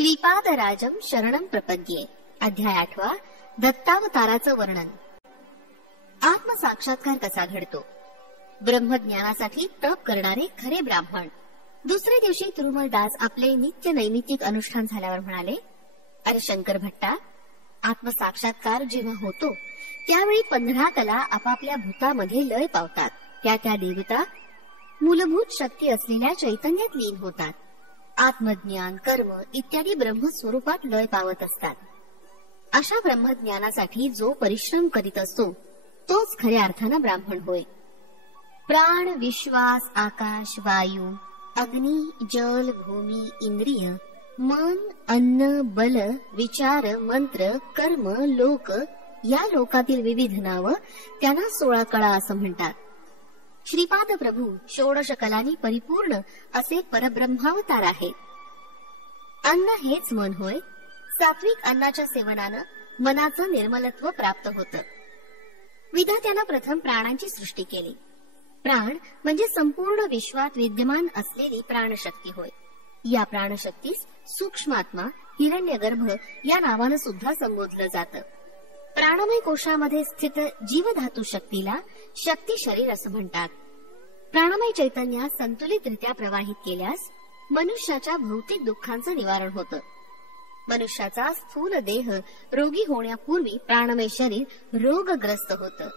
श्रीपादराजं शरणं प्रपद्ये. अध्याय 8. दत्तावताराचं वर्णन. आत्मसाक्षात्कार कसा घडतो. ब्रह्मज्ञानासाठी तप करणारे खरे ब्राह्मण. दुसऱ्या दिवशी तिरुमलदास आपले नित्य नैमित्तिक अनुष्ठान झाल्यावर म्हणाले, अरे शंकर भट्टा, आत्मसाक्षात्कार जेव्हा होतो त्यावेळी 15 कला आपापल्या भूतामध्ये लय पावतात. त्या देवता मूलभूत शक्ती असलेल्या चैतन्यात लीन होतात. आत्मज्ञान, कर्म इत्यादी ब्रह्मस्वरूपात लय पावत असतात. अशा ब्रह्मज्ञानासाठी जो परिश्रम करीत असतो तोच खऱ्या अर्थानं ब्राह्मण होय. प्राण, विश्वास, आकाश, वायू, अग्नी, जल, भूमी, इंद्रिय, मन, अन्न, बल, विचार, मंत्र, कर्म, लोक या लोकातील विविध नावं त्यांना 16 कळा असं म्हणतात. श्रीपाद प्रभू 16 कलांनी परिपूर्ण असे परब्रह्मावतार आहेत. अन्न हेच मन होय. सात्विक अन्नाच्या सेवनानं मनाचं निर्मलत्व प्राप्त होतं. विधात्यानं प्रथम प्राणांची सृष्टी केली. प्राण म्हणजे संपूर्ण विश्वात विद्यमान असलेली प्राणशक्ती होय. या प्राणशक्तीस सूक्ष्मात्मा, हिरण्यगर्भ या नावानं सुद्धा संबोधलं जातं. प्राणमय कोशामध्ये स्थित जीवधातू शक्तीला शक्ती शरीर असं म्हणतात. प्राणमय चैतन्यात संतुलितरित्या प्रवाहित केल्यास मनुष्याच्या भौतिक दुःखांचं निवारण होतं. मनुष्याचा स्थूल देह रोगी होण्यापूर्वी प्राणमय शरीर रोगग्रस्त होतं.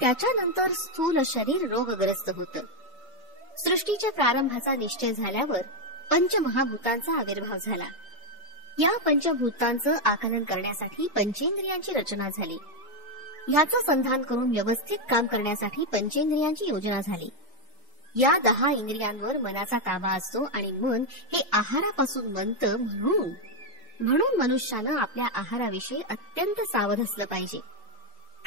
त्याच्यानंतर स्थूल शरीर रोगग्रस्त होतं. सृष्टीच्या प्रारंभाचा निश्चय झाल्यावर पंचमहाभूतांचा आविर्भाव झाला. या पंचभूतांचं आकलन करण्यासाठी पंचेंद्रियांची रचना झाली. ह्याचं संधान करून व्यवस्थित काम करण्यासाठी पंचेंद्रियांची योजना झाली. या 10 इंद्रियांवर मनाचा ताबा असतो आणि मन हे आहारापासून बनतं. म्हणून मनुष्यानं आपल्या आहाराविषयी अत्यंत सावध असलं पाहिजे.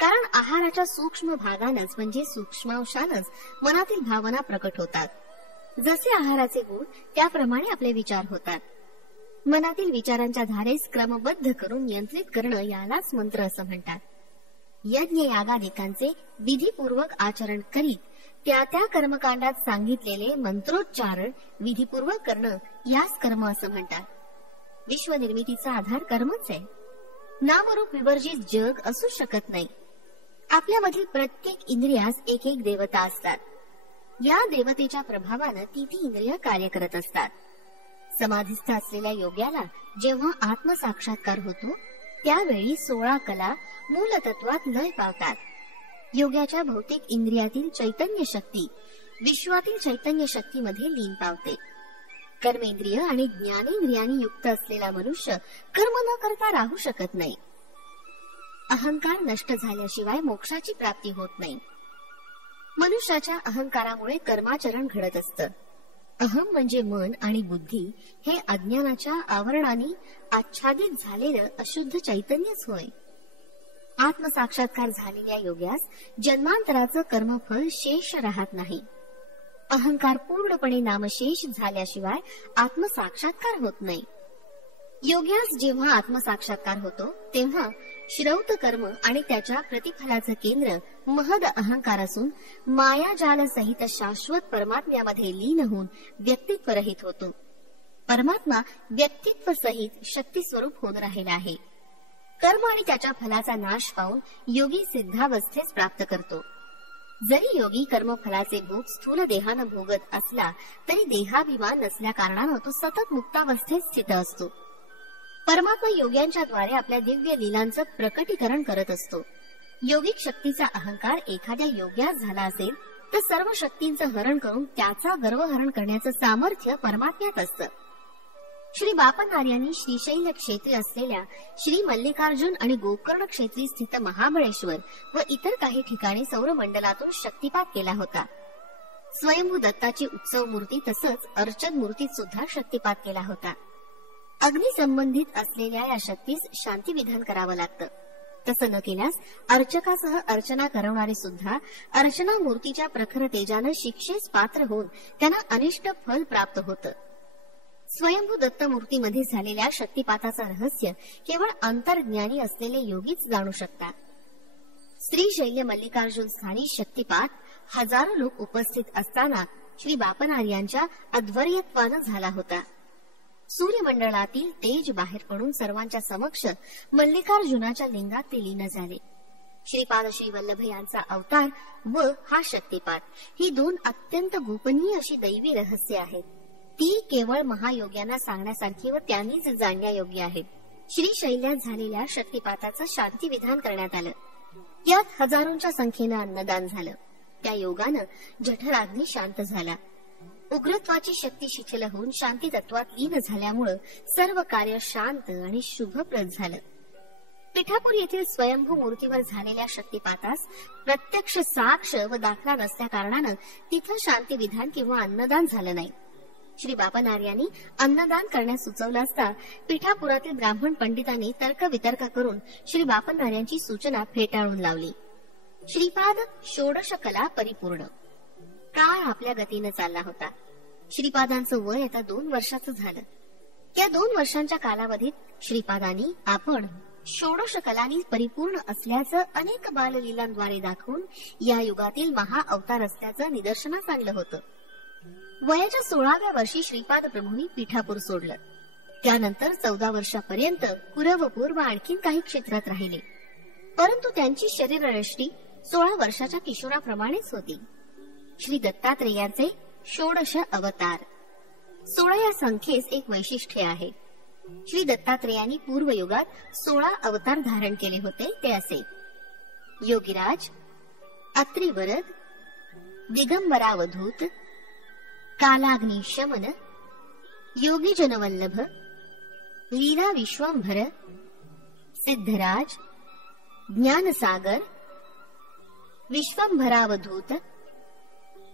कारण आहाराच्या सूक्ष्म भागानच म्हणजे सूक्ष्मांशानच मनातील भावना प्रकट होतात. जसे आहाराचे गुण त्याप्रमाणे आपले विचार होतात. मनातील विचारांच्या धारेस क्रमबद्ध करून नियंत्रित करणं यालाच मंत्र असं म्हणतात. यज्ञ यागादिकांचे विधीपूर्वक आचरण करीत त्या कर्मकांडात सांगितलेले मंत्रोच्चारण विधीपूर्वक करणं यास कर्म असं म्हणतात. विश्वनिर्मितीचा आधार कर्मच आहे. नामरूप विवर्जित जग असू शकत नाही. आपल्यामधील प्रत्येक इंद्रियास एक एक देवता असतात. या देवतेच्या प्रभावानं ती इंद्रिय कार्य करत असतात. समाधिस्थ असलेल्या योग्याला जेव्हा आत्मसाक्षात्कार होतो त्यावेळी 16 कला मूलतत्वात लय पावतात. योग्याच्या भौतिक इंद्रियातील चैतन्य शक्ती विश्वातील चैतन्य शक्तीमध्ये लीन पावते. कर्मेंद्रिय आणि ज्ञानेंद्रियांनी युक्त असलेला मनुष्य कर्म न करता राहू शकत नाही. अहंकार नष्ट झाल्याशिवाय मोक्षाची प्राप्ती होत नाही. मनुष्याच्या अहंकारामुळे कर्माचरण घडत असतं. अहम म्हणजे मन आणि बुद्धी हे अज्ञानाच्या आवरणाने आच्छादित झालेलं अशुद्ध चैतन्यच होय. आत्मसाक्षात्कार झालेल्या योग्यास जन्मांतराचं कर्मफळ शेष राहत नाही. अहंकार पूर्णपणे नामशेष झाल्याशिवाय आत्मसाक्षात्कार होत नाही. योग्यास जेव्हा आत्मसाक्षात्कार होतो तेव्हा श्रौत कर्म आणि त्याच्या प्रतिफलाचं केंद्र महद अहंकार असून मायाजाल सहित शाश्वत परमात्म्यामध्ये लीन होऊन व्यक्तित्व रहित होतो. परमात्मा व्यक्तित्व सहित शक्ती स्वरूप होऊन राहिला आहे. कर्म आणि त्याच्या फलाचा नाश पाहून योगी सिद्धावस्थेस प्राप्त करतो. जरी योगी कर्मफलाचे भोग स्थूल देहानं भोगत असला तरी देहाभिमान नसल्या कारणानं तो सतत मुक्तावस्थेत स्थित असतो. परमात्मा योग्यांच्या द्वारे आपल्या दिव्य लीलांचं प्रकटीकरण करत असतो. योगिक शक्तीचा अहंकार एखाद्या योग्यास झाला असेल तर सर्व शक्तींचं हरण करून त्याचा गर्वहरण करण्याचं सामर्थ्य परमात्म्यात असतं. श्री बापनार्यांनी श्रीशैल क्षेत्री असलेल्या श्री मल्लिकार्जुन आणि गोकर्ण क्षेत्री स्थित महाबळेश्वर व इतर काही ठिकाणी सौरमंडलातून शक्तिपात केला होता. स्वयंभू दत्ताची उत्सव मूर्ती तसंच अर्चन मूर्तीत सुद्धा शक्तिपात केला होता. अग्नी संबंधित असलेल्या या शक्तीस शांती विधान करावं लागतं. तसं न केल्यास अर्चकासह अर्चना करवणारे सुद्धा अर्चना मूर्तीच्या प्रखर तेजानं शिक्षेस पात्र होऊन त्यांना अनिष्ट फल प्राप्त होतं. स्वयंभू दत्त मूर्तीमध्ये झालेल्या शक्तिपाताचं रहस्य केवळ अंतर्ज्ञानी असलेले योगीच जाणू शकतात. श्रीशैल्य मल्लिकार्जुन स्थानी शक्तिपात हजारो लोक उपस्थित असताना श्री बापनार्यांच्या अध्वर्यत्वानं झाला होता. सूर्यमंडळातील तेज बाहेर पडून सर्वांच्या समक्ष मल्लिकार्जुनाच्या लिंगात ते लीन झाले. श्रीपाद श्री वल्लभ यांचा अवतार व हा शक्तिपात ही दोन अत्यंत गोपनीय अशी दैवी रहस्य आहेत. ती केवळ महायोग्यांना सांगण्यासारखी व त्यांनीच जाणण्यायोग्य आहेत. श्रीशैल्यात झालेल्या शक्तिपाताचं शांती विधान करण्यात आलं. यात हजारोंच्या संख्येनं अन्नदान झालं. त्या योगानं जठराग्नी शांत झाला. उग्रत्वाची शक्ती शिथिल होऊन शांती तत्वात लीन झाल्यामुळं सर्व कार्य शांत आणि शुभप्रद झालं. पिठापूर येथील स्वयंभू मूर्तीवर झालेल्या शक्तिपातास प्रत्यक्ष साक्ष व दाखला नसल्या कारणानं तिथं शांती विधान किंवा अन्नदान झालं नाही. श्री बापनार्यांनी अन्नदान करण्यास सुचवलं असता पिठापुरातील ब्राह्मण पंडितांनी तर्कवितर्क करून श्री बापनार्यांची सूचना फेटाळून लावली. श्रीपाद षोडश कला परिपूर्ण. काळ आपल्या गतीने चालला होता. श्रीपादांचं वय आता 2 वर्षाचं झालं. त्या 2 वर्षांच्या कालावधीत श्रीपादांनी आपण षोडश कलांनी परिपूर्ण असल्याचं अनेक बाललीलांद्वारे दाखवून या युगातील महाअवतार असल्याचं निदर्शनास आणलं होतं. वयाच्या 16व्या वर्षी श्रीपाद प्रभूंनी पिठापूर सोडलं. त्यानंतर 14 वर्षापर्यंत कुरवपूर व आणखीन काही क्षेत्रात राहिले. परंतु त्यांची शरीरयष्टी 16 वर्षाच्या किशोराप्रमाणेच होती. श्री दत्तात्रेयांचे षोडश अवतार. 16 या संख्येस एक वैशिष्ट्य आहे. श्री दत्तात्रेयांनी पूर्वयुगात 16 अवतार धारण केले होते. ते असे: योगीराज, अत्रिवरद, दिगंबरावधूत, कालाग्नि शमन, योगी जनवल्लभ, लीला विश्वंभर, सिद्धराज, ज्ञानसागर, विश्वंभरावधूत,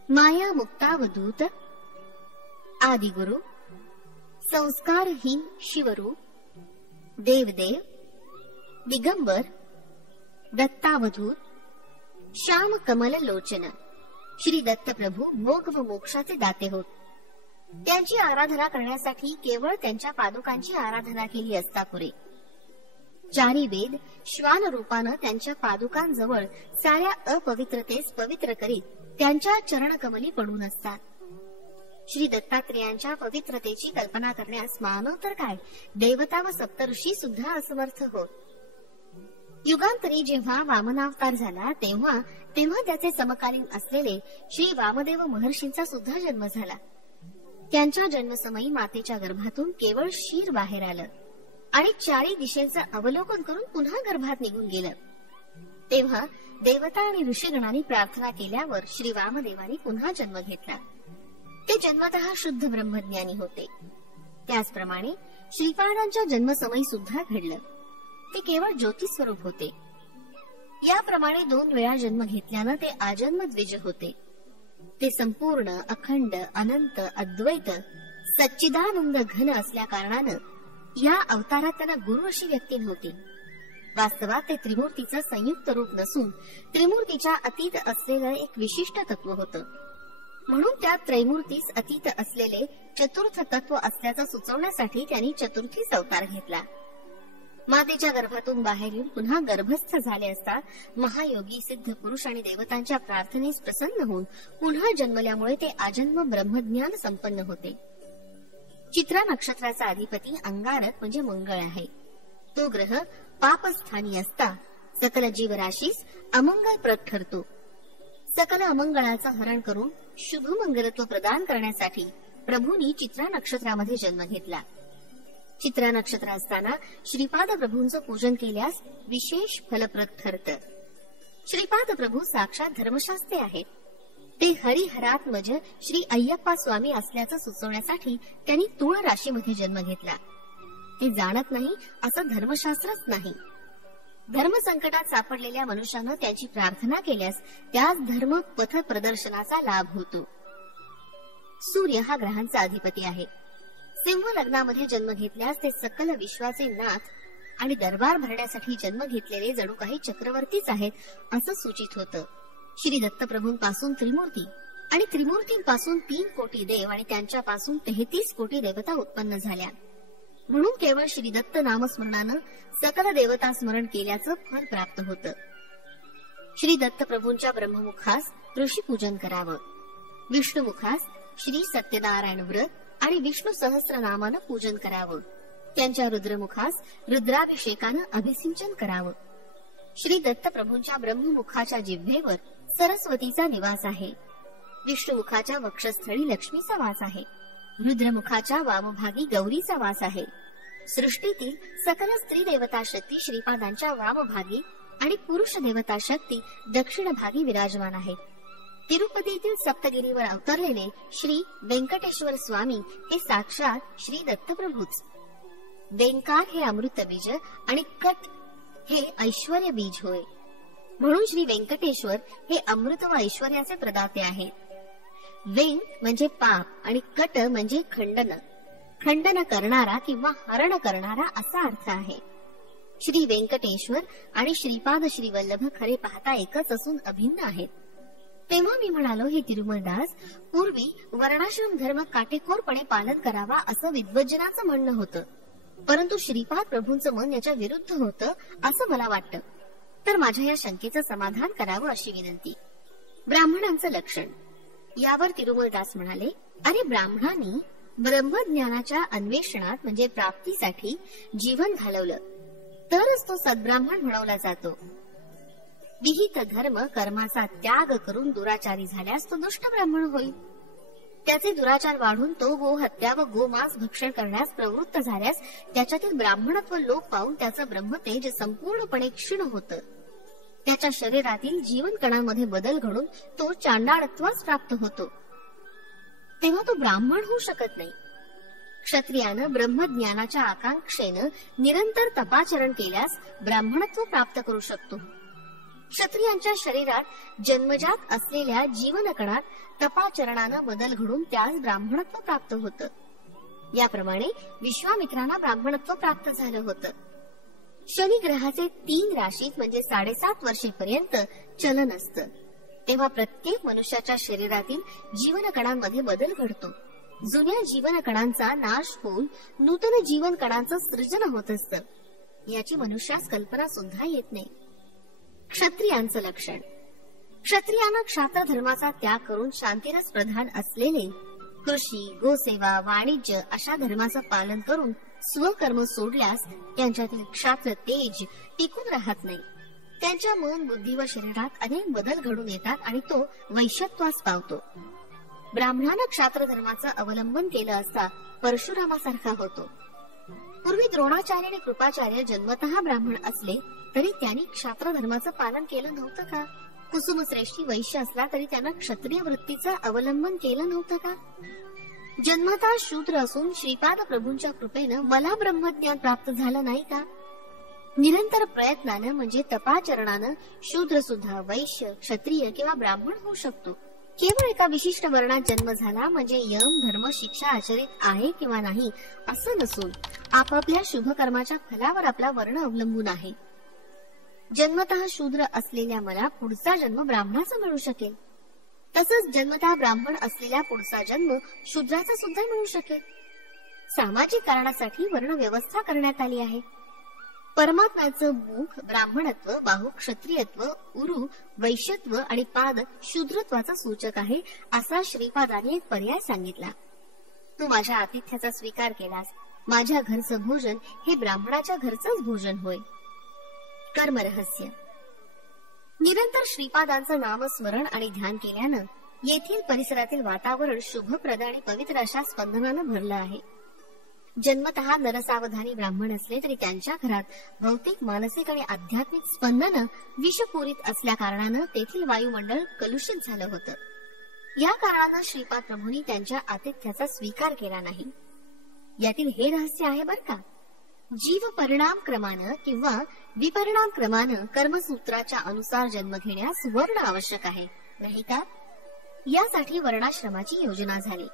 माया मुक्तावधूत, आदिगुरु, संस्कारहीन शिवरूप, देवदेव, दिगंबर, दत्तावधूत, श्याम कमल लोचन. श्री दत्तप्रभू भोग व मोक्षाचे दाते होत. त्यांची आराधना करण्यासाठी केवळ त्यांच्या पादुकांची आराधना केली असता पुरे. 4 वेद श्वान रूपानं त्यांच्या पादुकांजवळ साऱ्या अपवित्रतेस पवित्र करीत त्यांच्या चरणकमली पडून असतात. श्री दत्तात्रेयांच्या पवित्रतेची कल्पना करण्यास मानव तर काय, देवता व सप्तऋषी सुद्धा असमर्थ होत. युगांतरी जेव्हा वामनावतार झाला तेव्हा त्याचे समकालीन असलेले श्री वामदेव महर्षींचा सुद्धा जन्म झाला. त्यांच्या जन्मसमयी मातेच्या गर्भातून केवळ क्षीर बाहेर आलं आणि 4 दिशेचं अवलोकन करून पुन्हा गर्भात निघून गेलं. तेव्हा देवता आणि ऋषीगणांनी प्रार्थना केल्यावर श्री वामदेवांनी पुन्हा जन्म घेतला. ते जन्मतः शुद्ध ब्रह्मज्ञानी होते. त्याचप्रमाणे श्रीपादांच्या जन्मसमयी सुद्धा घडलं. ते केवळ ज्योतिस्वरूप होते. याप्रमाणे 2 वेळा जन्म घेतल्यानं ते आजन्म द्विज होते. ते संपूर्ण अखंड अनंत अद्वैत सच्चिदानंद घन असल्या कारणानं या अवतारात त्यांना गुरु अशी व्यक्ती नव्हती. वास्तवात ते त्रिमूर्तीचं संयुक्त रूप नसून त्रिमूर्तीच्या अतीत असलेलं एक विशिष्ट तत्व होतं. म्हणून त्या त्रैमूर्तीस अतीत असलेले चतुर्थ तत्व असल्याचं सुचवण्यासाठी त्यांनी चतुर्थीस अवतार घेतला. मातेच्या गर्भातून बाहेर येऊन पुन्हा गर्भस्थ झाले असता महायोगी सिद्ध पुरुष आणि देवतांच्या प्रार्थनेस प्रसन्न होऊन पुन्हा जन्मल्यामुळे ते आजन्म ब्रह्मज्ञान संपन्न होते. चित्रा नक्षत्राचा अधिपती अंगारक म्हणजे मंगळ आहे. तो ग्रह पापस्थानी असता सकल जीवराशीस अमंगलप्रद ठरतो. सकल अमंगळाचं हरण करून शुभ मंगलत्व प्रदान करण्यासाठी प्रभूंनी चित्रा नक्षत्रामध्ये जन्म घेतला. चित्रा नक्षत्र असताना श्रीपाद प्रभूंचं पूजन केल्यास विशेष फलप्रद ठरतं. श्रीपाद प्रभू साक्षात धर्मशास्त्री आहेत. ते हरिहरात्मज श्री अय्यप्पा स्वामी असल्याचं सुचवण्यासाठी त्यांनी तुळ राशीमध्ये जन्म घेतला. ते जाणत नाही असं धर्मशास्त्रच नाही. धर्मसंकटात सापडलेल्या मनुष्यानं त्याची प्रार्थना केल्यास त्याच धर्म पथ प्रदर्शनाचा लाभ होतो. सूर्य हा ग्रहांचा अधिपती आहे. सिंह लग्नामध्ये जन्म घेतल्यास ते सकल विश्वाचे नाथ आणि दरबार भरण्यासाठी जन्म घेतलेले जणू काही चक्रवर्तीच आहेत असं सूचित होतं. श्री दत्तप्रभूंपासून त्रिमूर्ती आणि त्रिमूर्तींपासून 3 कोटी देव आणि त्यांच्यापासून 33 कोटी देवता उत्पन्न झाल्या. म्हणून केवळ श्री दत्त नामस्मरणानं सकल देवता स्मरण केल्याचं फल प्राप्त होतं. श्री दत्तप्रभूंच्या ब्रह्ममुखास ऋषी पूजन करावं. विष्णुमुखास श्री सत्यनारायण व्रत आणि विष्णू सहस्त्रनामानं पूजन करावं. त्यांच्या रुद्रमुखास रुद्राभिषेकानं अभिसिंचन करावं. श्री दत्तप्रभूंच्या ब्रह्ममुखाच्या जिव्हेवर सरस्वतीचा निवास आहे. विष्णुमुखाच्या वक्षस्थळी लक्ष्मीचा वास आहे. रुद्रमुखाच्या वामभागी गौरीचा वास आहे. सृष्टीतील सकल स्त्री देवता शक्ती श्रीपादांच्या वामभागी आणि पुरुष देवता शक्ती दक्षिण भागी विराजमान आहेत. तिरुपतीतील सप्तगिरीवर अवतरलेले श्री व्यंकटेश्वर स्वामी हे साक्षात श्री दत्तप्रभूच. वेंकार हे अमृत बीज आणि कट हे ऐश्वर्य बीज होय. म्हणून श्री व्यंकटेश्वर हे अमृत व ऐश्वर्याचे प्रदाते आहेत. वेंक म्हणजे पाप आणि कट म्हणजे खंडन करणारा किंवा हरण करणारा असा अर्थ आहे. श्री व्यंकटेश्वर आणि श्रीपाद श्रीवल्लभ खरे पाहता एकच असून अभिन्न आहेत. तेव्हा मी म्हणालो, हे तिरुमलदास, पूर्वी वर्णाश्रम धर्म काटेकोरपणे पालन करावा असं विद्वज्जनाचं म्हणणं होतं, परंतु श्रीपाद प्रभूंचं मन याच्या विरुद्ध होतं असं मला वाटतं. तर माझ्या या शंकेचं समाधान करावं अशी विनंती. ब्राह्मणांचं लक्षण. यावर तिरुमलदास म्हणाले, अरे ब्राह्मणांनी ब्रह्मज्ञानाच्या अन्वेषणात म्हणजे प्राप्तीसाठी जीवन घालवलं तरच तो सद्ब्राह्मण म्हणवला जातो. विहित धर्म कर्माचा त्याग करून दुराचारी झाल्यास तो दुष्ट ब्राह्मण होईल. त्याचे दुराचार वाढून तो गो हत्या व गोमांस भक्षण करण्यास प्रवृत्त झाल्यास त्याच्यातील ब्राह्मणत्व लोप पावून त्याचं ब्रह्मतेज संपूर्णपणे क्षीण होतं. त्याच्या शरीरातील जीवन कणांमध्ये बदल घडून तो चांडाळत्वास प्राप्त होतो. तेव्हा तो ब्राह्मण होऊ शकत नाही. क्षत्रियानं ब्रह्मज्ञानाच्या आकांक्षेनं निरंतर तपाचरण केल्यास ब्राह्मणत्व प्राप्त करू शकतो. क्षत्रियांच्या शरीरात जन्मजात असलेल्या जीवनकणात तपाचरणानं बदल घडून त्यास ब्राह्मणत्व प्राप्त होतं. याप्रमाणे विश्वामित्रांना ब्राह्मणत्व प्राप्त झालं होतं. शनी ग्रहाचे 3 राशीत म्हणजे 7.5 वर्षेपर्यंत चलन असतं. तेव्हा प्रत्येक मनुष्याच्या शरीरातील जीवनकणांमध्ये बदल घडतो. जुन्या जीवनकणांचा नाश होऊन नूतन जीवनकणांचं सृजन होत असतं. याची मनुष्यास कल्पना सुद्धा येत नाही. क्षत्रियांचं लक्षण. क्षत्रियानं क्षात्र धर्माचा त्याग करून शांतिरस प्रधान असलेले कृषी, गोसेवा, वाणिज्य अशा धर्माचं पालन करून स्वकर्म सोडल्यास त्यांच्यातील क्षात्र तेज टिकून राहत नाही. त्यांच्या मन, बुद्धी व शरीरात अनेक बदल घडून येतात आणि तो वैश्यत्वास पावतो. ब्राह्मणानं क्षात्र धर्माचं अवलंबन केलं असता परशुरामासारखा होतो. पूर्वी द्रोणाचार्य आणि कृपाचार्य जन्मतः ब्राह्मण असले तरी त्यांनी क्षात्र धर्माचं पालन केलं नव्हतं का? कुसुमश्रेष्ठी वैश्य असला तरी त्यांना क्षत्रिय वृत्तीचं अवलंबन केलं नव्हतं का? जन्मतः शूद्र असून श्रीपाद प्रभूंच्या कृपेनं मला ब्रह्मज्ञान प्राप्त झालं नाही का? निरंतर प्रयत्नानं म्हणजे तपाचरणानं शूद्र सुद्धा वैश्य, क्षत्रिय किंवा ब्राह्मण होऊ शकतो. केवळ एका विशिष्ट वर्णात जन्म झाला म्हणजे यम धर्म शिक्षा आचरित आहे किंवा नाही असं नसून आपापल्या शुभ कर्माच्या फलावर आपला वर्ण अवलंबून आहे. जन्मतः शूद्र असलेल्या मला पुढचा जन्म ब्राह्मणाचा मिळू शकेल, तसंच जन्मतः ब्राह्मण असलेल्या पुढचा जन्म शूद्राचा सुद्धा मिळू शकेल. सामाजिक कारणासाठी वर्ण व्यवस्था करण्यात आली आहे. परमात्म्याचं मुख ब्राह्मणत्व, बाहू क्षत्रियत्व, उरू वैश्यत्व आणि पाद शूद्रत्वाचा सूचक आहे असा श्रीपादांनी एक पर्याय सांगितला. तू माझ्या आतिथ्याचा स्वीकार केलास. माझ्या घरचं भोजन हे ब्राह्मणाच्या घरचंच भोजन होय. कर्मरहस्य. निरंतर श्रीपादांचं नामस्मरण आणि ध्यान केल्यानं येथील परिसरातील वातावरण शुभप्रद आणि पवित्र अशा स्पंदनानं भरलं आहे. जन्मतः नरसावधानी ब्राह्मण असले तरी त्यांच्या घरात भौतिक, मानसिक आणि आध्यात्मिक स्पंदनं विषपूरित असल्या कारणानं तेथील वायुमंडळ कलुषित झालं होतं. या कारणानं श्रीपाद प्रभूंनी त्यांच्या आतिथ्याचा स्वीकार केला नाही. यातील हे रहस्य आहे बर का. जीव परिणाम क्रमानं किंवा विपरिणाम क्रमानं कर्मसूत्राच्या अनुसार जन्म घेण्यास वर्ण आवश्यक आहे, नाही का? यासाठी वर्णाश्रमाची योजना झाली.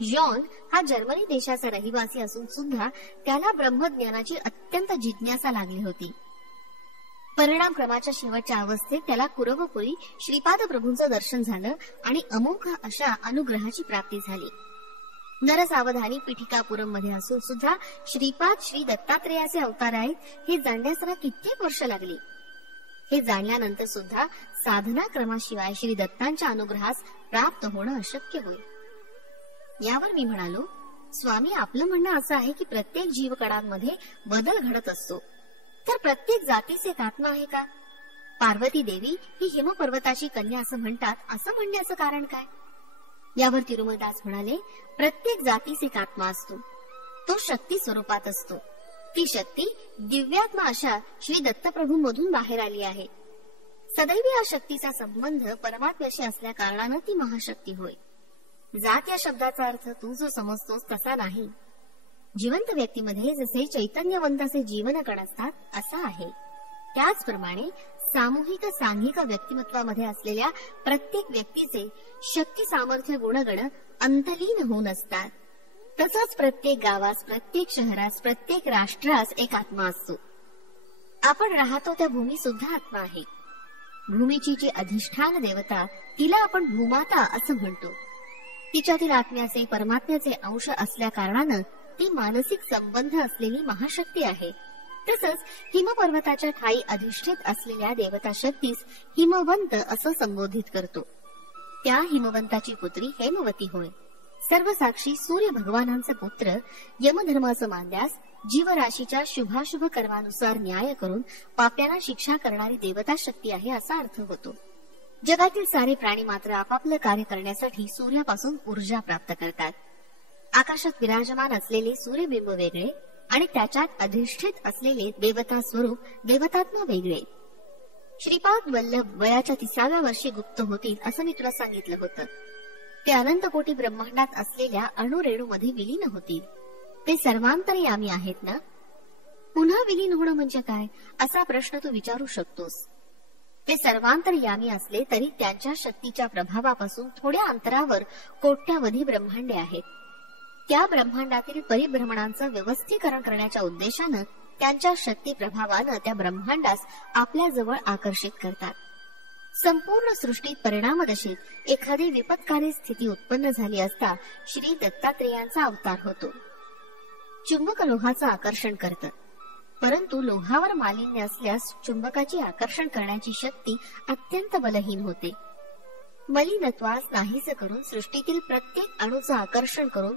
जॉन हा जर्मनी देशाचा रहिवासी असून सुद्धा त्याला ब्रह्मज्ञानाची अत्यंत जिज्ञासा लागली होती. परिणाम क्रमाच्या शेवटच्या अवस्थेत त्याला कुरवपुरी श्रीपाद प्रभूंचं दर्शन झालं आणि अमोघ अशा अनुग्रहाची प्राप्ती झाली. नरसावधानी पीठिकापुरम मध्ये असून सुद्धा श्रीपाद श्री दत्तात्रेयाचे अवतार आहेत हे जाणण्यास त्याला कित्येक वर्ष लागली. हे जाणल्यानंतर सुद्धा साधना क्रमाशिवाय श्री दत्तांच्या अनुग्रहास प्राप्त होणं अशक्य होईल. यावर मी म्हणालो, स्वामी, आपलं म्हणणं असं आहे की प्रत्येक जीवकणांमध्ये बदल घडत असतो, तर प्रत्येक जातीचे एक आत्मा आहे का? पार्वती देवी ही हिमपर्वताची कन्या असं म्हणतात, असं म्हणण्याचं कारण काय? यावर तिरुमलदास म्हणाले, प्रत्येक जातीस एक आत्मा असतो, तो शक्ती स्वरूपात असतो. ती शक्ती दिव्यात्मा अशा श्री दत्तप्रभूंमधून बाहेर आली आहे. सदैव या शक्तीचा संबंध परमात्म्याशी असल्या कारणानं ती महाशक्ती होय. जात या शब्दाचा अर्थ तू जो समजतोस तसा नाही. जिवंत व्यक्तीमध्ये जसे चैतन्यवंत असे जीवनकण असतात असा आहे. त्याचप्रमाणे सामूहिक सांघिक व्यक्तिमत्वामध्ये असलेल्या प्रत्येक व्यक्तीचे शक्ती सामर्थ्य गुणगण अंतलीन होऊन असतात. तसंच प्रत्येक गावास, प्रत्येक शहरास, प्रत्येक राष्ट्रास एक आत्मा असतो. आपण राहतो त्या भूमी सुद्धा आत्मा आहे. भूमीची जी अधिष्ठान देवता, तिला आपण भूमाता असं म्हणतो. तिच्यातील आत्म्याचे, परमात्म्याचे अंश असल्या कारणानं ती मानसिक संबंध असलेली महाशक्ती आहे. तसंच हिमपर्वताच्या ठाई अधिष्ठित असलेल्या देवता शक्तीस हिमवंत असं संबोधित करतो. त्या हिमवंताची पुत्री हेमवती होय. सर्व साक्षी सूर्य भगवानांचे पुत्र यमधर्माचं मानल्यास जीवराशीच्या शुभाशुभ कर्मानुसार न्याय करून पाप्यांना शिक्षा करणारी देवता शक्ती आहे असा अर्थ होतो. जगातील सारे प्राणी मात्र आपापलं कार्य करण्यासाठी सूर्यापासून ऊर्जा प्राप्त करतात. आकाशात विराजमान असलेले सूर्यबिंब वेगळे आणि त्याच्यात अधिष्ठित असलेले देवता स्वरूप देवतात्मा वेगळे. श्रीपाद वल्लभ वयाच्या 30व्या वर्षी गुप्त होतील असं मी तुला सांगितलं होतं. ते अनंत कोटी ब्रह्मांडात असलेल्या अणुरेणूमध्ये विलीन होतील. ते सर्वांतर्यामी आहेत ना? पुन्हा विलीन होणं म्हणजे काय असा प्रश्न तू विचारू शकतोस. ते सर्वांतर्यामी असले तरी त्यांच्या शक्तीच्या प्रभावापासून थोड्या अंतरावर कोट्यावधी ब्रह्मांडे आहेत. त्या ब्रह्मांडातील परिभ्रमणांचं व्यवस्थीकरण करण्याच्या उद्देशानं त्यांच्या शक्ती प्रभावानं त्या ब्रह्मांडास आपल्या जवळ आकर्षित करतात. संपूर्ण सृष्टीत परिणामदशेत एखादी विपत्कारी स्थिती उत्पन्न झाली असता श्री दत्तात्रेयांचा अवतार होतो. चुंबक लोहाचं आकर्षण करतं, परंतु लोहावर मालिन्य असल्यास चुंबकाची आकर्षण करण्याची शक्ती अत्यंत बलहीन होते. मलिनत्वास नाहीसे करून सृष्टीतील प्रत्येक अणूचं आकर्षण करून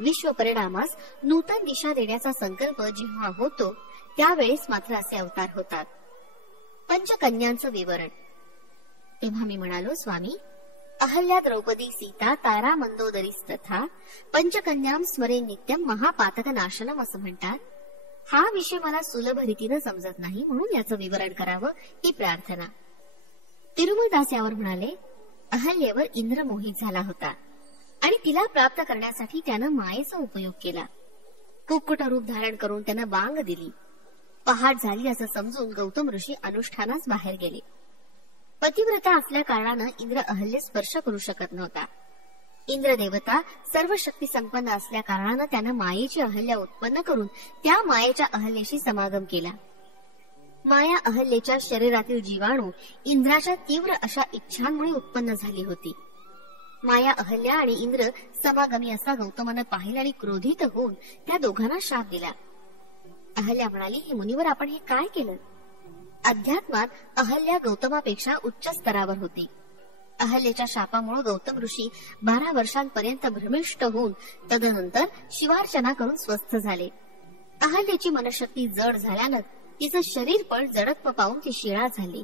विश्व परिणामास नूतन दिशा देण्याचा संकल्प जेव्हा होतो त्यावेळेस मात्र असे अवतार होतात. पंचकन्यांचं विवरण. तेव्हा मी म्हणालो, स्वामी, अहल्या, द्रौपदी, सीता, तारा, मंदोदरीस्तथा पंचकन्यां स्मरे नित्यम महापातक नाशनम असं म्हणतात. हा विषय मला सुलभ रीतीनं समजत नाही, म्हणून याचं विवरण करावं ही प्रार्थना. तिरुमलदास यावर म्हणाले, अहल्येवर इंद्र मोहित झाला होता आणि तिला प्राप्त करण्यासाठी त्यानं मायेचा उपयोग केला. कुक्कुट रूप धारण करून त्यानं बांग दिली. पहाट झाली असं समजून गौतम ऋषी अनुष्ठानास बाहेर गेले. पतिव्रता असल्या कारणानं इंद्र अहल्ये स्पर्श करू शकत नव्हता. इंद्र देवता सर्व शक्ती संपन्न असल्या कारणानं त्यानं मायेची अहल्या उत्पन्न करून त्या मायेच्या अहल्येशी समागम केला. माया अहल्येच्या शरीरातील जीवाणू इंद्राच्या तीव्र अशा इच्छांमुळे उत्पन्न झाली होती. माया अहल्या आणि इंद्र समागमी असा गौतमानं पाहिलं आणि क्रोधित होऊन त्या दोघांना शाप दिला. अहल्या म्हणाली, हे मुनिवर, आपण हे काय केलं? अध्यात्मात अहल्या गौतमापेक्षा उच्च स्तरावर होती. अहल्येच्या शापामुळे गौतम ऋषी 12 वर्षांपर्यंत भ्रमिष्ट होऊन तदनंतर शिवार्चना करून स्वस्थ झाले. अहल्येची मनशक्ती जड झाल्यानं तिचं शरीर पण जडत्व पाहून ती शिळा झाली.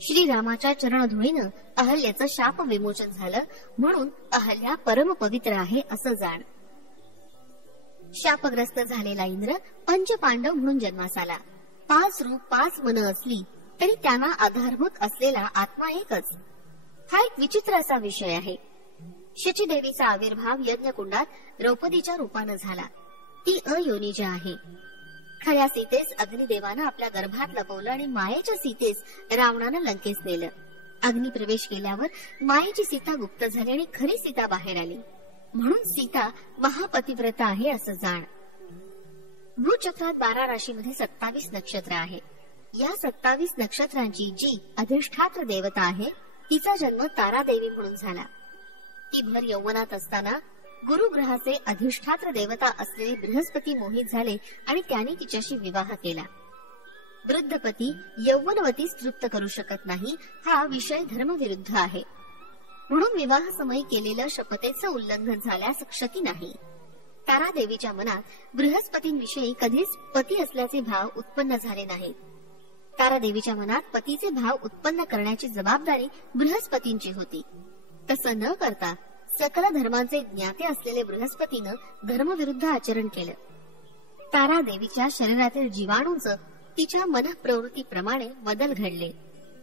श्रीरामाच्या चरणधुळीनं अहल्येचं शाप विमोचन झालं, म्हणून अहल्या परम पवित्र आहे असं जाण. शापग्रस्त झालेला इंद्र पंचपांडव म्हणून जन्मास आला. 5 रूप 5 मन असली तरी त्यांना आधारभूत असलेला आत्मा एकच. हा एक विचित्र असा विषय आहे. शचीदेवीचा आविर्भाव यज्ञकुंडात द्रौपदीच्या रूपानं झाला. ती अयोनिजा आहे. खऱ्या सीतेस अग्निदेवानं आपल्या गर्भात लपवलं आणि मायेच्या सीतेस रावणानं लंकेस नेलं. अग्नी प्रवेश केल्यावर मायेची सीता गुप्त झाली आणि खरी सीता बाहेर आली, म्हणून सीता महापतिव्रता आहे असं जाण. भूचक्रात 12 राशीमध्ये 27 नक्षत्र आहे. या 27 नक्षत्रांची जी अधिष्ठात्र देवता आहे तिचा जन्म तारादेवी म्हणून झाला. ती भर यौवनात असताना गुरुग्रहाचे अधिष्ठात्र देवता असलेले बृहस्पती मोहित झाले आणि त्याने तिच्याशी विवाह केला. वृद्धपती यौवनवतीस तृप्त करू शकत नाही हा विषय धर्मविरुद्ध आहे. म्हणून विवाहासमयी केलेलं शपथेचं उल्लंघन झाल्यास क्षती नाही. तारादेवीच्या मनात बृहस्पतींविषयी कधीच पती असल्याचे भाव उत्पन्न झाले नाहीत. तारादेवीच्या मनात पतीचे भाव उत्पन्न करण्याची जबाबदारी बृहस्पतींची होती. तसं न करता सकल धर्मांचे ज्ञाते असलेले बृहस्पतीनं धर्मविरुद्ध आचरण केलं. तारादेवीच्या शरीरातील जीवाणूंचं तिच्या मनःप्रवृत्तीप्रमाणे बदल घडले.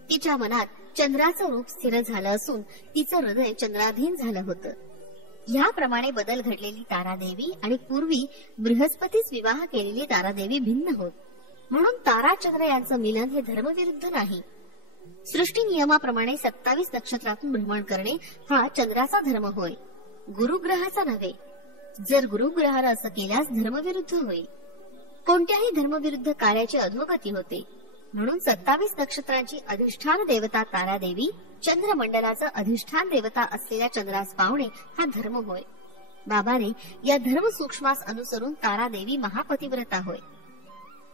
तिच्या मनात चंद्राचं रूप स्थिर झालं असून तिचं हृदय चंद्राधीन झालं होतं. याप्रमाणे बदल घडलेली तारादेवी आणि पूर्वी बृहस्पतीच विवाह केलेली तारादेवी भिन्न होत. म्हणून ताराचंद्र यांचं मिलन हे धर्मविरुद्ध नाही. सृष्टी नियमाप्रमाणे 27 नक्षत्रातून भ्रमण करणे हा चंद्राचा धर्म होय, गुरुग्रहाचा नव्हे. जर गुरुग्रहाला असं केल्यास धर्मविरुद्ध होईल. कोणत्याही धर्मविरुद्ध कार्याची अधोगती होते. म्हणून 27 नक्षत्रांची अधिष्ठान देवता तारादेवी चंद्रमंडलाचा अधिष्ठान देवता असलेल्या चंद्रास पावणे हा धर्म होय. बाबाने या धर्म सूक्ष्मास अनुसरून तारादेवी महापतिव्रता होय.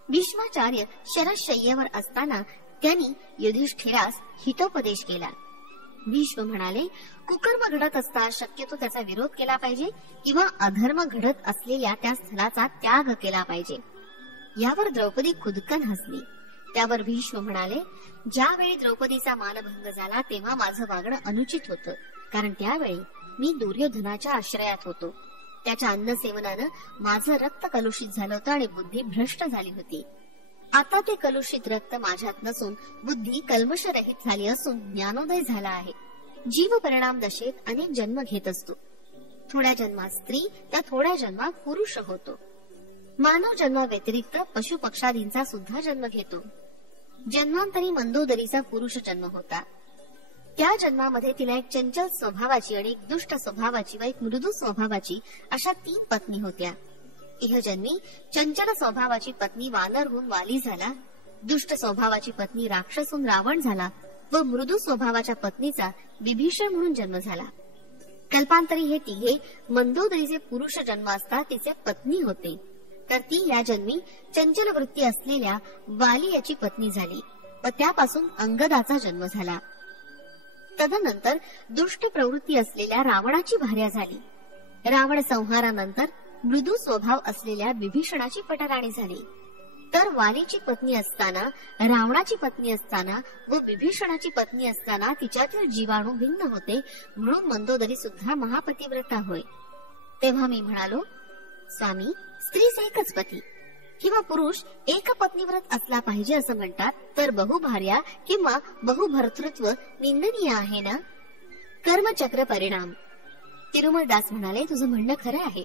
भीष्माचार्य शरशय्येवर असताना त्यांनी युधिष्ठिरास हितोपदेश केला. भीष्म म्हणाले, कुकर्म घडत असता शक्यतो त्याचा विरोध केला पाहिजे किंवा अधर्म घडत असलेल्या त्या स्थलाचा त्याग केला पाहिजे. यावर द्रौपदी खुदकन हसली. त्यावर भीष्म म्हणाले, ज्यावेळी द्रौपदीचा मानभंग झाला तेव्हा माझं वागणं अनुचित होतं, कारण त्यावेळी मी दुर्योधनाच्या आश्रयात होतो. त्याच्या अन्नसेवनानं माझं रक्त कलुषित झालं होतं आणि बुद्धी भ्रष्ट झाली होती. आता ते कलुषित रक्त माझ्यात नसून बुद्धी कल्मषरहित झाली असून ज्ञानोदय झाला आहे. जीव परिणाम दशेत अनेक जन्म घेत असतो. थोड्या जन्मात स्त्री तर थोड्या जन्मात पुरुष होतो. मानव जन्माव्यतिरिक्त पशु पक्षादींचा सुद्धा जन्म घेतो. जन्मांतरी मंदोदरीचा पुरुष जन्म होता. त्या जन्मामध्ये तिला एक चंचल स्वभावाची आणि एक दुष्ट स्वभावाची व एक मृदू स्वभावाची अशा 3 पत्नी होत्या. इहजन्मी चंचल स्वभावाची पत्नी वानर होऊन वाली झाला, दुष्ट स्वभावाची पत्नी राक्षस होऊन रावण झाला व मृदू स्वभावाच्या पत्नीचा विभीषण म्हणून जन्म झाला. कल्पांतरी हे तिघे मंदोदरीचे पुरुष जन्म असता तिचे पत्नी होते, तर ती या जन्मी चंचल वृत्ती असलेल्या वाली याची पत्नी झाली व त्यापासून अंगदाचा जन्म झाला. तदनंतर दुष्ट प्रवृत्ती असलेल्या रावणाची भार्या झाली. रावण संहारानंतर मृदू स्वभाव असलेल्या विभीषणाची पटराणी झाली. तर वालीची पत्नी असताना, रावणाची पत्नी असताना व विभीषणाची पत्नी असताना तिच्यातील जीवाणू भिन्न होते. म्हणून मंदोदरी सुद्धा महापतिव्रता होय. तेव्हा मी म्हणालो, स्वामी, स्त्रीस एकच पती किंवा पुरुष एक पत्नीव्रत असला पाहिजे असं म्हणतात, तर बहुभार्या किंवा बहुभर्तृत्व निंदनीय आहे ना? कर्मचक्र परिणाम. तिरुमलदास म्हणाले, तुझं म्हणणं खरं आहे.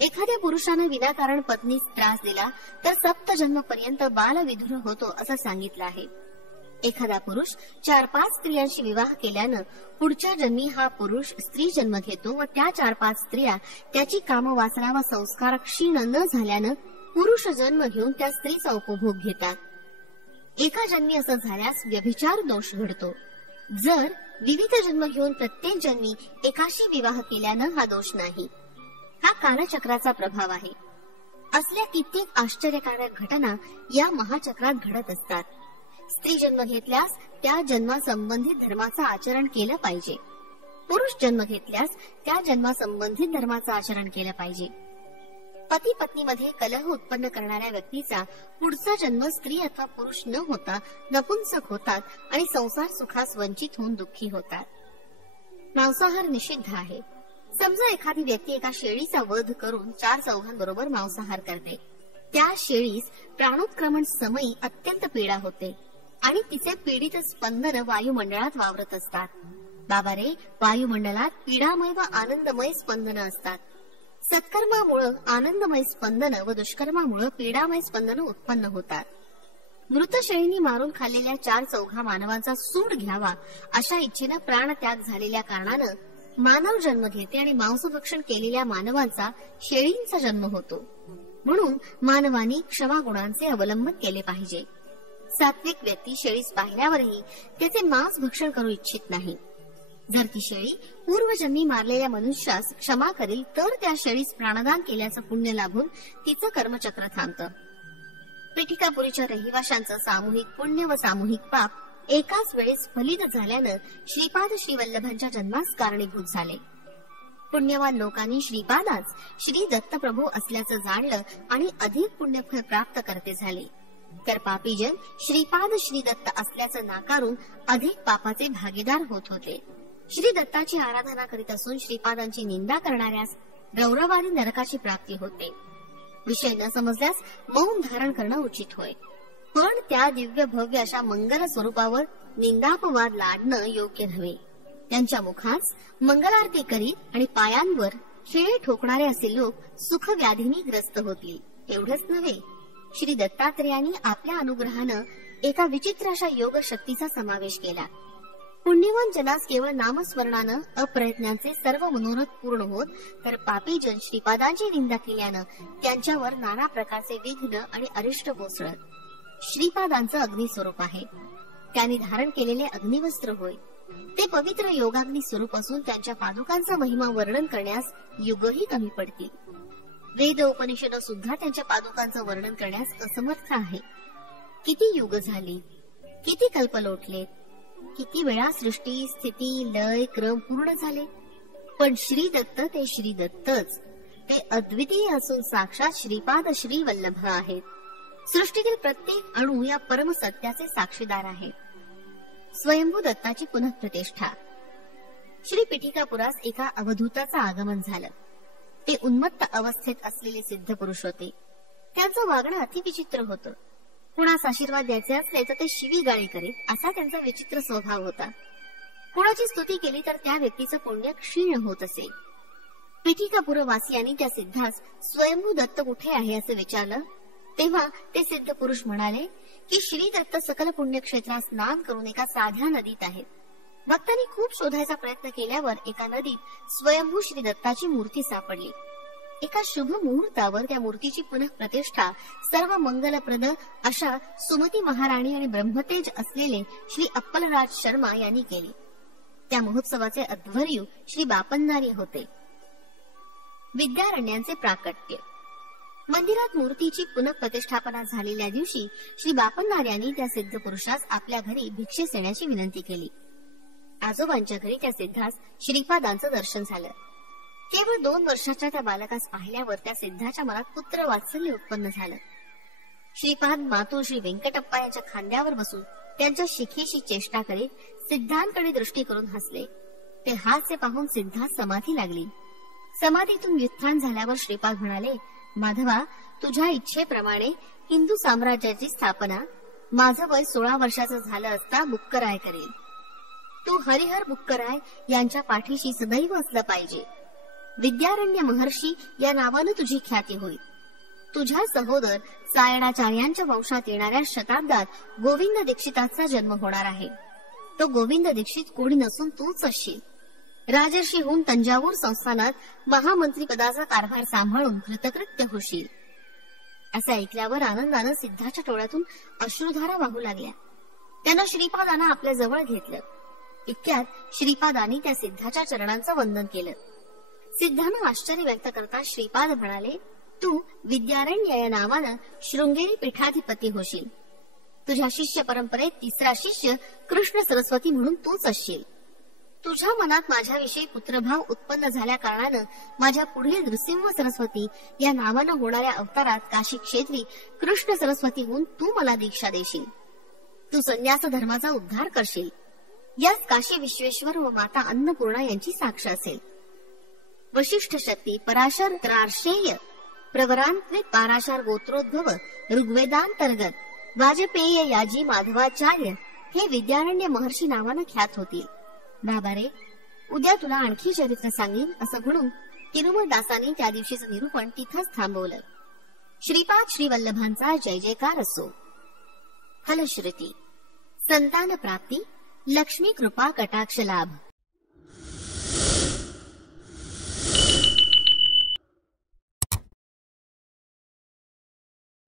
एखाद्या पुरुषानं विनाकारण पत्नीस त्रास दिला तर 7 जन्मपर्यंत बालविधुर होतो असं सांगितलं आहे. एखादा पुरुष 4-5 स्त्रियांशी विवाह केल्यानं पुढच्या जन्मी हा पुरुष स्त्री जन्म घेतो व त्या 4-5 स्त्रिया त्याची कामवासना व संस्कार क्षीण न झाल्यानं पुरुष जन्म घेऊन त्या स्त्रीचा उपभोग घेतात. एका जन्मी असं झाल्यास व्यभिचार दोष घडतो. जर विविध जन्म घेऊन प्रत्येक जन्मी एकाशी विवाह केल्यानं हा दोष नाही. हा कालचक्राचा प्रभाव आहे. असल्या कित्येक आश्चर्यकारक घटना या महाचक्रात घडत असतात. स्त्री जन्म घेतल्यास त्या जन्मासंबंधित धर्माचं आचरण केलं पाहिजे. पुरुष जन्म घेतल्यास त्या जन्मासंबंधित धर्माचं आचरण केलं पाहिजे. पती पत्नीमध्ये कलह उत्पन्न करणाऱ्या व्यक्तीचा पुढचा जन्म स्त्री अथवा पुरुष न होता नपुंसक होतात आणि संसार सुखास वंचित होऊन दुःखी होतात. मांसाहार निषिद्ध आहे. समजा एखादी व्यक्ती एका शेळीचा वध करून 4 चौघांबरोबर मांसाहार करते. त्या शेळीस प्राणोत्क्रमण समयी अत्यंत पीडा होते आणि तिचे पीडित स्पंदन वायुमंडळात वावरत असतात. बाबा रे, वायुमंडलात पीडामय व आनंदमय स्पंदन असतात. सत्कर्मामुळे आनंदमय स्पंदन व दुष्कर्मामुळे पीडामय स्पंदन उत्पन्न होतात. मृत शेळीनी मारून खाल्लेल्या 4 चौघा मानवांचा सूड घ्यावा अशा इच्छेनं प्राणत्याग झालेल्या कारणानं मानव जन्म घेते आणि मांसभक्षण केलेल्या मानवांचा शेळींचा जन्म होतो. म्हणून मानवानी क्षमा गुणांचे अवलंबन केले पाहिजे. सात्विक व्यक्ती शेळीस पाहिल्यावरही त्याचे मांस भक्षण करू इच्छित नाही. जर ती शेळी पूर्वजन्मी मारलेल्या मनुष्यास क्षमा करील तर त्या शेळीस प्राणदान केल्याचं पुण्य लाभून तिचं कर्मचक्र थांबतं. पिठिकापुरीच्या रहिवाशांचं सामूहिक पुण्य व सामूहिक पाप एकाच वेळेस फलित झाल्यानं श्रीपाद श्रीवल्लभांच्या जन्मास कारणीभूत झाले. पुण्यवान लोकांनी श्रीपादाच श्री दत्तप्रभू असल्याचं जाणलं आणि अधिक पुण्यफळ प्राप्त करते झाले. तर पापीजन श्रीपाद श्री दत्त असल्याचं नाकारून अधिक पापाचे भागीदार होत होते. श्री दत्ताची आराधना करीत असून श्रीपादांची निंदा करणाऱ्यास रौरवादी नरकाची प्राप्ती होते. विषय न समजल्यास मौन धारण करणं उचित होय, पण त्या दिव्य भव्य अशा मंगल स्वरूपावर निंदापवाद लादणं योग्य नव्हे. त्यांच्या मुखास मंगलारती करीत आणि पायांवर खिळे ठोकणारे असे लोक सुखव्याधींनी ग्रस्त होतील. एवढंच नव्हे, श्री दत्तात्रेयांनी आपल्या अनुग्रहानं एका विचित्र अशा योग शक्तीचा समावेश केला. पुण्यवान जनास केवळ नामस्मरणानं अप्रयत्नांचे सर्व मनोरथ पूर्ण होत, तर पापीजन श्रीपादांची निंदा केल्यानं त्यांच्यावर नाना प्रकारचे विघ्न आणि अरिष्ट कोसळत. श्रीपादांचं अग्निस्वरूप आहे. त्यांनी धारण केलेले अग्निवस्त्र होय. ते पवित्र योगाग्नी स्वरूप असून त्यांच्या पादुकांचा महिमा वर्णन करण्यास युगही कमी पडतील. वेद उपनिषद सुद्धा त्यांच्या पादुकांचं वर्णन करण्यास असमर्थ आहे. किती युग झाली, किती कल्प लोटले, किती वेळा सृष्टी स्थिती लय क्रम पूर्ण झाले, पण श्री दत्त ते श्री दत्तच. ते अद्वितीय असून साक्षात श्रीपाद श्री वल्लभ आहेत. सृष्टीतील प्रत्येक अणु या परम सत्याचे साक्षीदार आहेत. स्वयंभू दत्ताची पुनःप्रतिष्ठा. श्री पिठिकापुरास एका अवधूताचं आगमन झालं. ते उन्मत्त अवस्थेत असलेले सिद्ध पुरुष होते. त्यांचं वागणं अतिविचित्र होतं. कुणास आशीर्वाद द्यायचे असले तर ते शिवीगाळी करीत असा त्यांचा विचित्र स्वभाव होता. कुणाची स्तुती केली तर त्या व्यक्तीचं पुण्य क्षीण होत असे. पिठिकापुरवासियांनी त्या सिद्धास स्वयंभू दत्त कुठे आहे असं विचारलं, तेव्हा ते सिद्ध पुरुष म्हणाले की श्री दत्त सकल पुण्यक्षेत्रात स्नान करून एका साध्या नदीत आहेत. भक्तांनी खूप शोधायचा प्रयत्न केल्यावर एका नदीत स्वयंभू श्री दत्ताची मूर्ती सापडली. एका शुभ मुहूर्तावर त्या मूर्तीची पुनःप्रतिष्ठा सर्व मंगलप्रद अशा सुमती महाराणी आणि ब्रह्मतेज असलेले श्री अप्पलराज शर्मा यांनी केली. त्या महोत्सवाचे अध्वर्यू श्री बापन्नारी होते. विद्यारण्यांचे प्राकट्य. मंदिरात मूर्तीची पुनःप्रतिष्ठापना झालेल्या दिवशी श्री बापन्नार्यांनी त्या सिद्ध पुरुषास आपल्या घरी भिक्षेस येण्याची विनंती केली. आजोबांच्या घरी त्या सिद्धास श्रीपादांचं दर्शन झालं. केवळ 2 वर्षाच्या त्या बालकास पाहिल्यावर त्या सिद्धाच्या मनात पुत्र वात्सल्य उत्पन्न झालं. श्रीपाद मातू श्री व्यंकटप्पा यांच्या खांद्यावर बसून त्यांच्या शिखीशी चेष्टा करीत सिद्धांकडे दृष्टी करून हसले. ते हास्य पाहून सिद्धास समाधी लागली. समाधीतून व्युत्थान झाल्यावर श्रीपाद म्हणाले, माधवा, तुझ्या इच्छेप्रमाणे हिंदू साम्राज्याची स्थापना माझं वय 16 वर्षाचं झालं असता बुक्कराय करेल. तू हरिहर बुक्कराय यांच्या पाठीशी सदैव असलं पाहिजे. विद्यारण्य महर्षी या नावानं तुझी ख्याती होईल. तुझ्या सहोदर सायणाचार्यांच्या वंशात येणाऱ्या शताब्दात गोविंद दीक्षिताचा जन्म होणार आहे. तो गोविंद दीक्षित कोणी नसून तूच असशील. राजर्षी होऊन तंजावूर संस्थानात महामंत्री पदाचा कारभार सांभाळून कृतकृत्य होशील. असं ऐकल्यावर आनंदानं सिद्धाच्या डोळ्यातून अश्रुधारा वाहू लागल्या. त्यानं श्रीपादांना आपल्या जवळ घेतलं. इतक्यात श्रीपादांनी त्या सिद्धाच्या चरणांचं वंदन केलं. सिद्धानं आश्चर्य व्यक्त करता श्रीपाद म्हणाले, तू विद्यारण्य या नावानं शृंगेरी पीठाधिपती होशील. तुझ्या शिष्य परंपरेत 3रा शिष्य कृष्ण सरस्वती म्हणून तूच असशील. तुझ्या मनात माझ्याविषयी पुत्रभाव उत्पन्न झाल्या कारणानं माझ्या पुढील नृसिंह सरस्वती या नावानं होणाऱ्या अवतारात काशी क्षेत्री कृष्ण सरस्वती होऊन तू मला दीक्षा देशील. तू संन्यास धर्माचा उद्धार करशील. याच काशी विश्वेश्वर व माता अन्नपूर्णा यांची साक्ष असेल. वशिष्ठ शक्ती पराशर त्रार्षेय प्रवरांत्रित पाराशार गोत्रोद्भव ऋग्वेदांतर्गत वाजपेय याजी माधवाचार्य हे विद्यारण्य महर्षी नावानं ख्यात होतील. बाबा रे, उद्या तुला आणखी चरित्र सांगेन असं म्हणून तिरुमलदासांनी त्या दिवशीचं निरूपण तिथंच थांबवलं. श्रीपाद श्रीवल्लभांचा जय जयकार असो. फलश्रुती. संतान प्राप्ती, लक्ष्मी कृपा कटाक्ष लाभ.